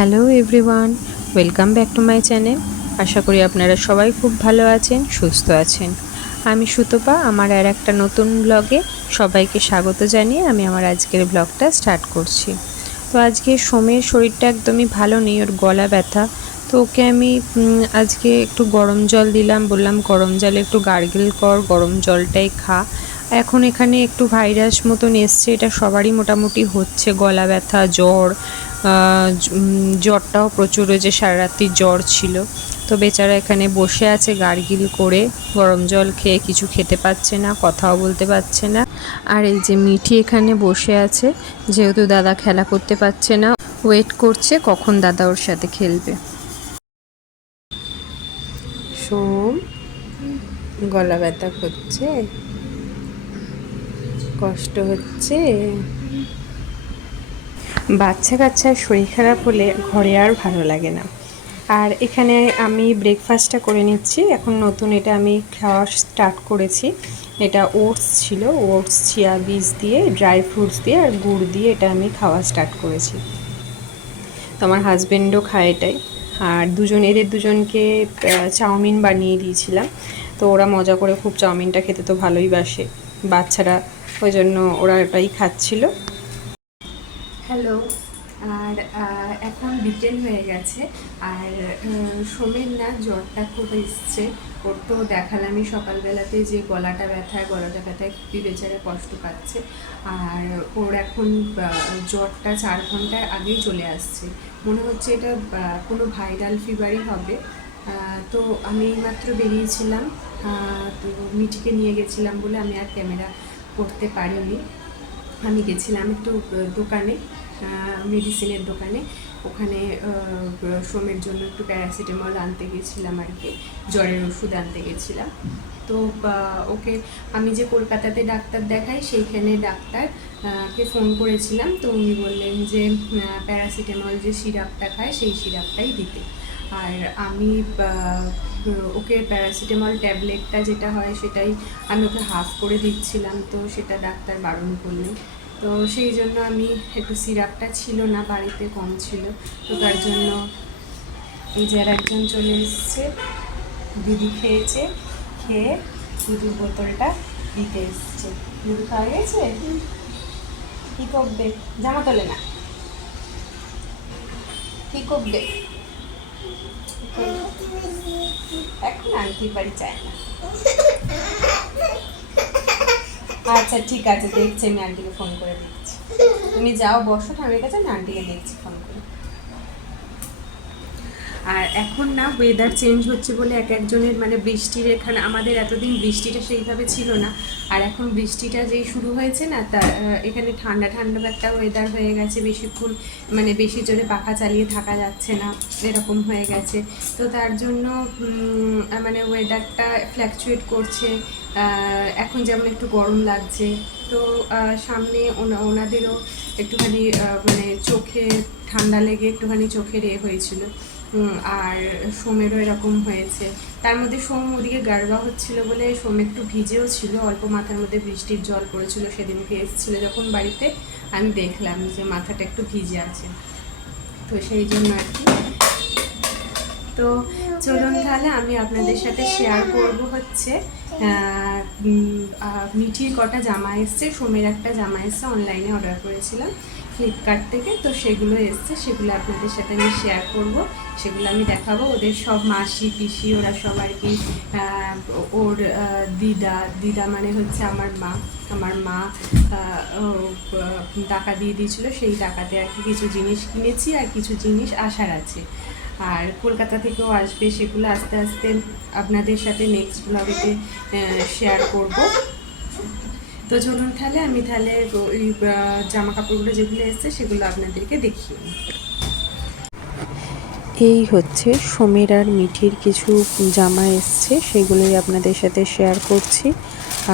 Hello everyone, welcome back to my channel. আশা করি আপনারা সবাই খুব ভালো আছেন, সুস্থ আছেন। আমি সুতপা, আমার আর একটা নতুন ব্লগে সবাইকে স্বাগত জানিয়ে আমি আমার আজকের ব্লগটা স্টার্ট করছি। তো আজকে সোমের শরীরটা একদমই ভালো নেই, ওর গলা ব্যথা। তো ওকে আমি আজকে একটু গরম জল দিলাম, বললাম গরম জলে একটু গার্গেল কর, গরম জলটাই খা। এখন এখানে একটু ভাইরাস মতন এসছে, এটা সবারই মোটামুটি হচ্ছে, গলা ব্যথা, জ্বর। জ্বরটাও প্রচুর, যে সারা রাত্রি জ্বর ছিল। তো বেচারা এখানে বসে আছে গার্গিল করে, গরম জল খেয়ে, কিছু খেতে পাচ্ছে না, কথাও বলতে পারছে না। আর এই যে মিঠি এখানে বসে আছে, যেহেতু দাদা খেলা করতে পারছে না, ওয়েট করছে কখন দাদা ওর সাথে খেলবে। সোম, গলা ব্যথা করছে, কষ্ট হচ্ছে। বাচ্চা কাচ্চার শরীর খারাপ হলে ঘরে আর ভালো লাগে না। আর এখানে আমি ব্রেকফাস্টটা করে নিচ্ছি এখন, নতুন এটা আমি খাওয়া স্টার্ট করেছি। এটা ওটস ছিল, ওটস চিয়া বীজ দিয়ে, ড্রাই ফ্রুটস দিয়ে আর গুড় দিয়ে এটা আমি খাওয়া স্টার্ট করেছি। তো আমার হাজব্যান্ডও খায় এটাই। আর এদের দুজনকে চাউমিন বানিয়ে দিয়েছিলাম। তো ওরা মজা করে খুব চাউমিনটা খেতে তো ভালোই বাসে বাচ্চারা, ওই জন্য ওরা এটাই খাচ্ছিল। হ্যালো। আর এখন বিকেল হয়ে গেছে। আর সোমের না জ্বরটা খুব এসছে। ওর তো দেখালামই সকালবেলাতে যে গলাটা ব্যথায় খুবই বেচারা কষ্ট পাচ্ছে। আর ওর এখন জ্বরটা 4 ঘন্টার আগেই চলে আসছে, মনে হচ্ছে এটা কোনো ভাইরাল ফিভারই হবে। তো আমি এইমাত্র বেরিয়েছিলাম, তো মিঠিকে নিয়ে গেছিলাম বলে আমি আর ক্যামেরা করতে পারিনি। আমি গেছিলাম একটু দোকানে, মেডিসিনের দোকানে, ওখানে সোমের জন্য একটু প্যারাসিটামল আনতে গেছিলাম আর কি, জ্বরের ওষুধ আনতে গেছিলাম। তো ওকে আমি যে কলকাতাতে ডাক্তার দেখাই সেইখানে ডাক্তারকে ফোন করেছিলাম। তো উনি বললেন যে প্যারাসিটামল যে সিরাপটা খায় সেই সিরাপটাই দিতে। আর আমি ওকে প্যারাসিটামল ট্যাবলেটটা যেটা হয় সেটাই আমি ওকে হাফ করে দিচ্ছিলাম, তো সেটা ডাক্তার বারণ করলেন। তো সেই জন্য আমি একটু সিরাপটা ছিল না বাড়িতে, কম ছিল, তো তার জন্য এই যে আর একজন চলে এসছে, দিদি খেয়েছে, খেয়ে দুধুর বোতলটা দিতে এসছে। দুধ খাওয়া গেছে, কী করবে, জামা তোলে না, কী করবে এখন, আন্টির বাড়ি চায় না। আচ্ছা ঠিক আছে, দেখছি, আমি আন্টিকে ফোন করে দেখছি। তুমি যাও বসো ঠামের কাছে, আমি আন্টিকে দেখছি ফোন করে। আর এখন না ওয়েদার চেঞ্জ হচ্ছে বলে এক একজনের মানে বৃষ্টির, এখানে আমাদের এতদিন বৃষ্টিটা সেইভাবে ছিল না, আর এখন বৃষ্টিটা যেই শুরু হয়েছে না, তা এখানে ঠান্ডা ঠান্ডা একটা ওয়েদার হয়ে গেছে, বেশিক্ষণ মানে বেশি জোরে পাখা চালিয়ে থাকা যাচ্ছে না, এরকম হয়ে গেছে। তো তার জন্য মানে ওয়েদারটা ফ্ল্যাকচুয়েট করছে। এখন যেমন একটু গরম লাগছে, তো সামনে ওনাদেরও একটুখানি মানে চোখে ঠান্ডা লেগে একটুখানি চোখের হয়েছিল। আর সোমেরও এরকম হয়েছে। তার মধ্যে সোম ওদিকে গারবা হচ্ছিল বলে সোম একটু ভিজেও ছিল, অল্প মাথার মধ্যে বৃষ্টির জল পড়েছিল, সেদিনকে এসেছিল যখন বাড়িতে আমি দেখলাম যে মাথাটা একটু ভিজে আছে, তো সেই জন্য আর কি। তো চলুন তাহলে আমি আপনাদের সাথে শেয়ার করব হচ্ছে মিঠির কটা জামা এসছে, সোমের একটা জামা এসছে, অনলাইনে অর্ডার করেছিলাম ফ্লিপকার্ট থেকে, তো সেগুলো এসছে, সেগুলো আপনাদের সাথে আমি শেয়ার করব, সেগুলো আমি দেখাবো। ওদের সব মাসি পিসি ওরা সব আর কি, ওর দিদা মানে হচ্ছে আমার মা টাকা দিয়ে দিয়েছিল, সেই টাকাতে আর কি কিছু জিনিস কিনেছি, আর কিছু জিনিস আসার আছে, আর কলকাতা থেকেও আসবে, সেগুলো আস্তে আস্তে আপনাদের সাথে নেক্সট ব্লগেতে শেয়ার করব। তো চলুন তাহলে আমি ওই জামা কাপড়গুলো যেগুলো এসছে সেগুলো আপনাদেরকে দেখিয়ে নিই। এই হচ্ছে সোমের আর মিঠির কিছু জামা এসছে, সেগুলোই আপনাদের সাথে শেয়ার করছি।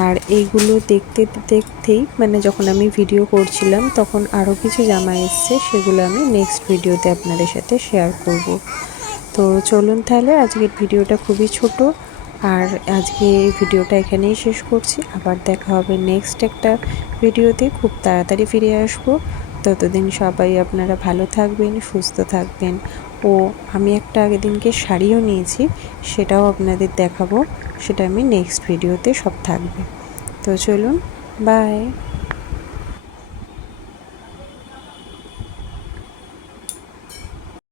আর এইগুলো দেখতে দেখতেই মানে যখন আমি ভিডিও করছিলাম তখন আরও কিছু জামা এসছে, সেগুলো আমি নেক্সট ভিডিওতে আপনাদের সাথে শেয়ার করব। তো চলুন তাহলে, আজকের ভিডিওটা খুবই ছোট, আর আজকে এই ভিডিওটা এখানেই শেষ করছি। আবার দেখা হবে নেক্সট একটা ভিডিওতে, খুব তাড়াতাড়ি ফিরে আসবো। ততদিন সবাই আপনারা ভালো থাকবেন, সুস্থ থাকবেন। ও আমি একটা আগের দিনকে শাড়িও নিয়েছি, সেটাও আপনাদের দেখাবো। সেটা আমি নেক্সট ভিডিওতে সব থাকবে। তো চলুন, বাই।